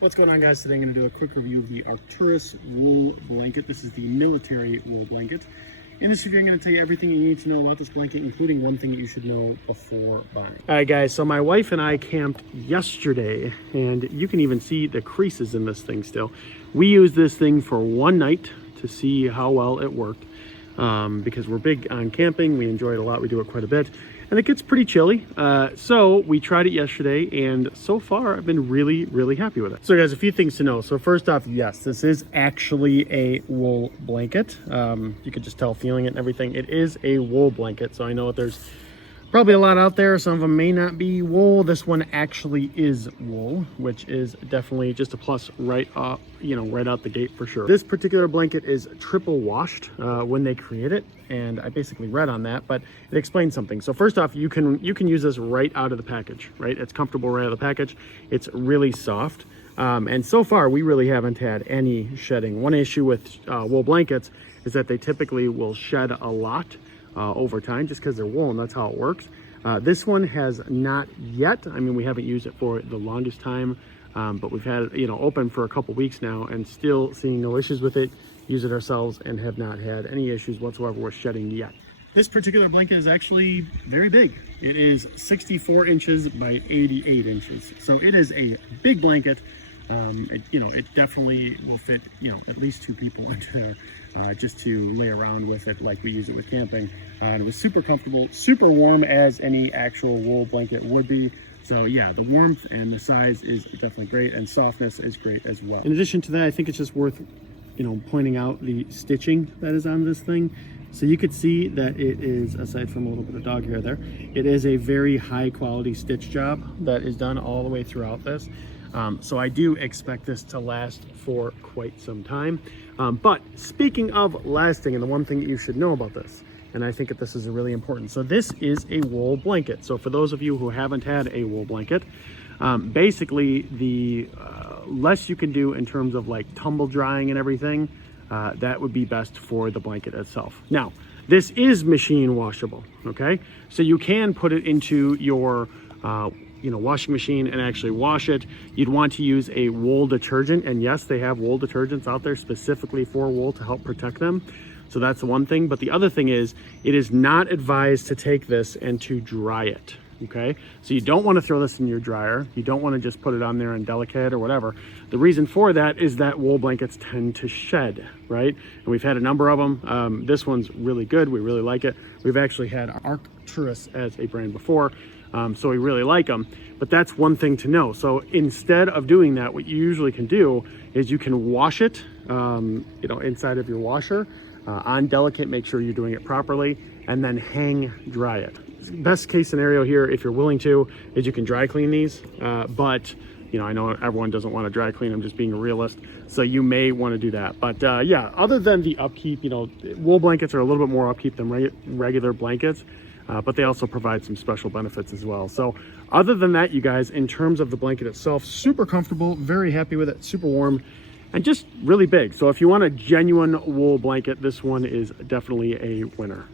What's going on, guys? Today I'm going to do a quick review of the Arcturus Wool Blanket. This is the military wool blanket. In this video, I'm going to tell you everything you need to know about this blanket, including one thing that you should know before buying. All right, guys, so my wife and I camped yesterday, and you can even see the creases in this thing still. We used this thing for one night to see how well it worked, because we're big on camping. We enjoy it a lot. We do it quite a bit. And it gets pretty chilly, so we tried it yesterday, and so far I've been really happy with it. So guys, a few things to know. So first off, yes, this is actually a wool blanket. You could just tell feeling it and everything. It is a wool blanket, so I know that there's probably a lot out there. Some of them may not be wool. This one actually is wool, which is definitely just a plus right off, right out the gate for sure. This particular blanket is triple washed when they create it, and I basically read on that, but it explains something. So first off, you can use this right out of the package, right? It's comfortable right out of the package. It's really soft. And so far, we really haven't had any shedding. One issue with wool blankets is that they typically will shed a lot over time just because they're wool, and that's how it works. This one has not yet. I mean, we haven't used it for the longest time, but we've had it open for a couple weeks now and still seeing no issues with it. Use it ourselves and have not had any issues whatsoever with shedding yet. This particular blanket is actually very big. It is 64 inches by 88 inches, so it is a big blanket. It definitely will fit at least two people into there, just to lay around with it like we use it with camping. And it was super comfortable, super warm, as any actual wool blanket would be. So yeah, the warmth and the size is definitely great, and softness is great as well. In addition to that, I think it's just worth pointing out the stitching that is on this thing. So you could see that it is, aside from a little bit of dog hair there, it is a very high quality stitch job that is done all the way throughout this. So I do expect this to last for quite some time. But speaking of lasting, and the one thing that you should know about this, and I think that this is really important. So this is a wool blanket. So for those of you who haven't had a wool blanket, basically the less you can do in terms of like tumble drying and everything, that would be best for the blanket itself. Now, this is machine washable, okay? So you can put it into your washing machine and actually wash it. You'd want to use a wool detergent, and yes, they have wool detergents out there specifically for wool to help protect them. So that's the one thing. But the other thing is, it is not advised to take this and to dry it. Okay, so you don't want to throw this in your dryer. You don't want to just put it on there in delicate or whatever. The reason for that is that wool blankets tend to shed, right? And we've had a number of them. This one's really good. We really like it. We've actually had Arcturus as a brand before, so we really like them. But that's one thing to know. So instead of doing that, what you usually can do is you can wash it, inside of your washer on delicate. Make sure you're doing it properly, and then hang dry it. Best case scenario here, if you're willing to, is you can dry clean these, but I know everyone doesn't want to dry clean. I'm just being a realist, so you may want to do that. But yeah, other than the upkeep, wool blankets are a little bit more upkeep than regular blankets, but they also provide some special benefits as well. So other than that, you guys, in terms of the blanket itself, super comfortable, very happy with it, super warm, and just really big. So if you want a genuine wool blanket, this one is definitely a winner.